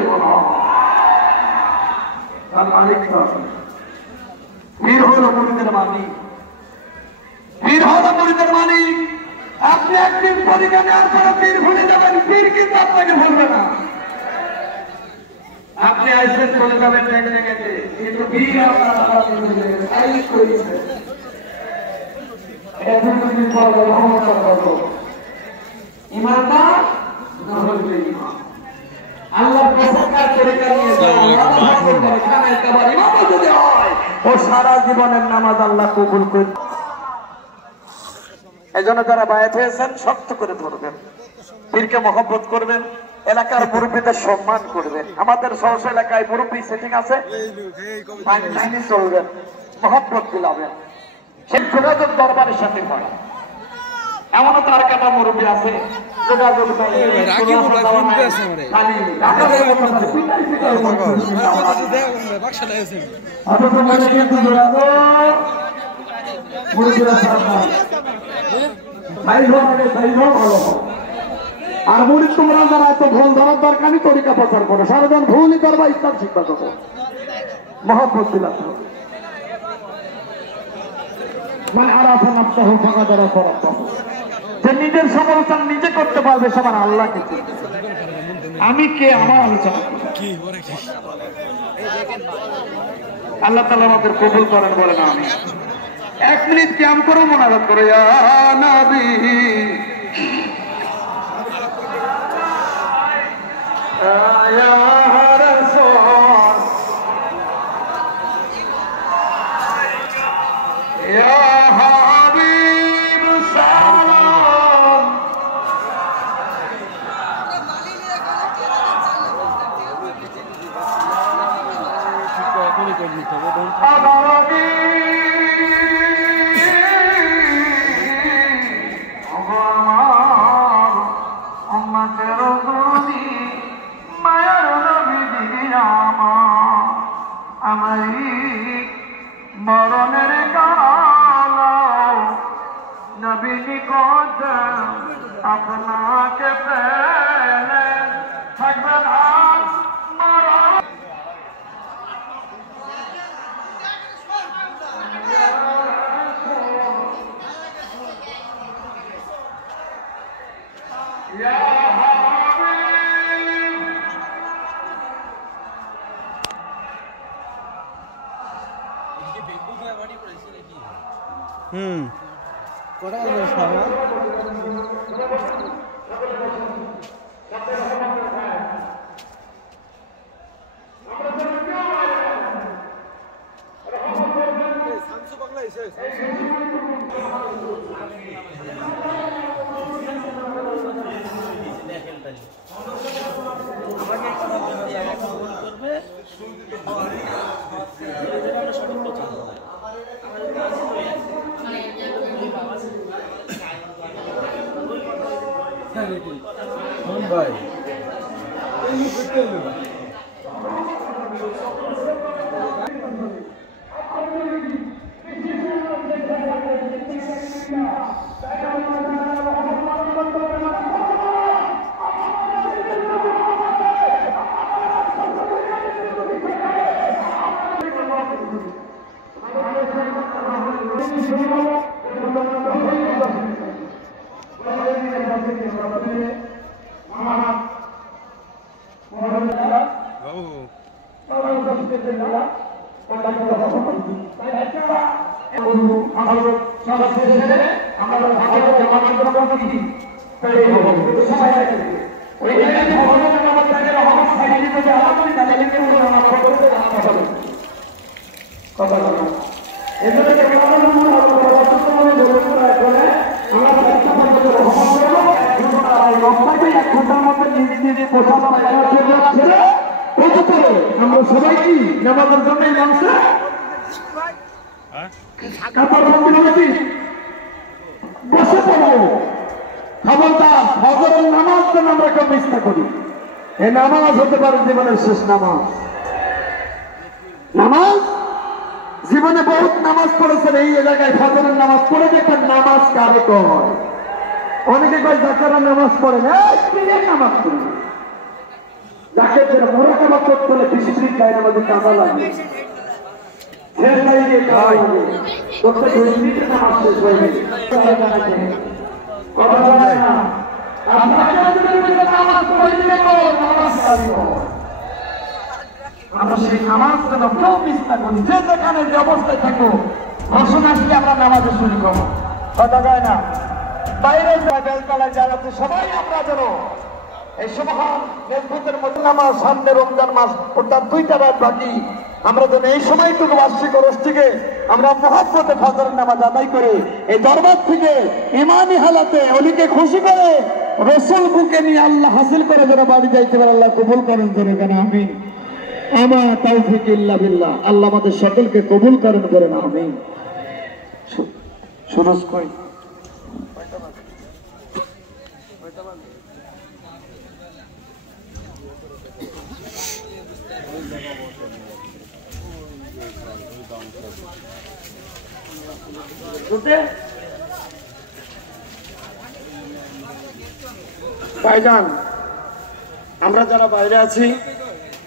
দেব না। তার মালিক পীর হলো মুরিদের মালিক, পীর হলো মুরিদের মালিক। আপনি একদিন তরিকা নেওয়ার পরে পীর ভুলে যাবেন, পীর কিন্তু আপনাকে ভুলবে না। আপনি আইসেন চলে যাবেন ট্যাংরাতে, কিন্তু পীর আপনার ইমানদার না হলে ইমান আল্লাহ প্রসঙ্গার তরিকা নিয়ে যদি হয় ও সারা জীবনের নামাজ আল্লাহ কবুল করে। এই জন্য যারা বায়াত হয়েছেন শক্ত করে ধরবেন, পীরকে মহব্বত করবেন, এলাকার মুরব্বীদের সম্মান করবেন। আমাদের সহসা এলাকায় মুরব্বী সেটিং আছে, চলবেন, মহব্বত দিলাবেন। সেই যোগাযোগ দরবারের সাথে হয়। এমনও তার কাটা মুরব্বী আছে যোগাযোগ আর মুড়ি তোমরা যারা এত ভুল ধরার দরকার নেই, তরিকা প্রচার করে সারাজন ভুলই করবা, ইসলাম শিক্ষা করবো, মহব্বত দিলাম মানে আর আপনার নামটা হোক ফাঁকা দ্বারা করার যে নিজের সমালোচনা নিজে করতে পারবে সবার আল্লাহকে। আমি কে আমার আলোচনা আল্লাহ তাআলা আমাদের কবুল করেন বলে না। আমি 1 মিনিট ক্যাম করো, মোনাজাত করো, ইয়া নবী ইয়া রাসূল ইয়া হাবিব সালাম। মরণের কাল নবী নিকট আপনাকে পেলে থাকবে না মরণ। আমরা সবাই কি নামাজের জন্যই নামছে বসে পড়ো। খবরদার ফজরের নামাজ যেন আমরা কেউ মিস না করি। এই নামাজ হতে পারে জীবনের শেষ নামাজ। নামাজ জীবনে বহুত নামাজ পড়েছেন, এই এলাকায় ফজরের নামাজ পড়ে দেখেন নামাজ কারে কয়। অনেকে কয় যারা নামাজ পড়ে না নামাজ পড়ে যাকে যেন মোরাকাবা করতে হলে ডিসিপ্লিন গায়ে আমাদের কামা লাগবে, শেষ লাইনে কামা লাগবে, প্রত্যেক 2 মিনিটে নামাজ শেষ হয়ে গেছে। কথা বলে না, আপনাকে নামাজ পড়ে দিলে নামাজ কামিও। আমরা সেই নামাজ যেন কেউ মিস না করি, যে যেখানে যে অবস্থায় থাকবো ঘোষণা আসলে আমরা নামাজে শুরু করবো। কথা কয় না, বাইরে বেলতলায় জ্বালাতে সবাই আমরা যেন এই সমহান মেঘের মধ্যে নামাজ, সামনে রমজান মাস অর্থাৎ 2টা রাত বাকি, আমরা যেন এই সময়টুকু বার্ষিক ওরস থেকে আমরা মহব্বতে ফজরের নামাজ আদায় করে এই দরবার থেকে ইমানি হালাতে অলিকে খুশি করে রসুল বুকে নিয়ে আল্লাহ হাসিল করে যেন বাড়ি যাইতে পারে। আল্লাহ কবুল করেন যেন, কেন আমিন। আমার তাওফিক ইল্লা বিল্লাহ। আল্লাহ আমাদের সকলকে কবুল করেন বলেন আমিন। সুরজ কই ভাইজান, আমরা যারা বাইরে আছি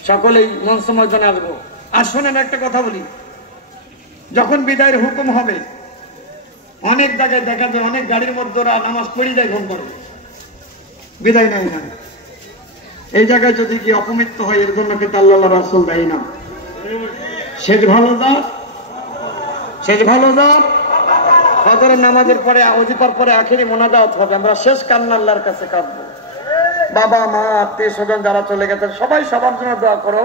সকলেই মঞ্চ ময়দানে আসবো। আর শোনেন একটা কথা বলি, যখন বিদায়ের হুকুম হবে অনেক জায়গায় দেখা যায় অনেক গাড়ির মধ্যে ওরা নামাজ পড়ে যায়, ঘুম করে বিদায় নেয় না। এই জায়গায় যদি কি অপমৃত্যু হয় এর জন্য কিন্তু আল্লাহ রাসূল দায়ী না। শেষ ভালো যার ফজরের নামাজের পরে ওজিফার পরে আখিরি মোনাজাত হবে, আমরা শেষ কান্না আল্লাহর কাছে কাঁদবো। বাবা মা আত্মীয় স্বজন যারা চলে গেছেন সবাই সবার জন্য দোয়া করো।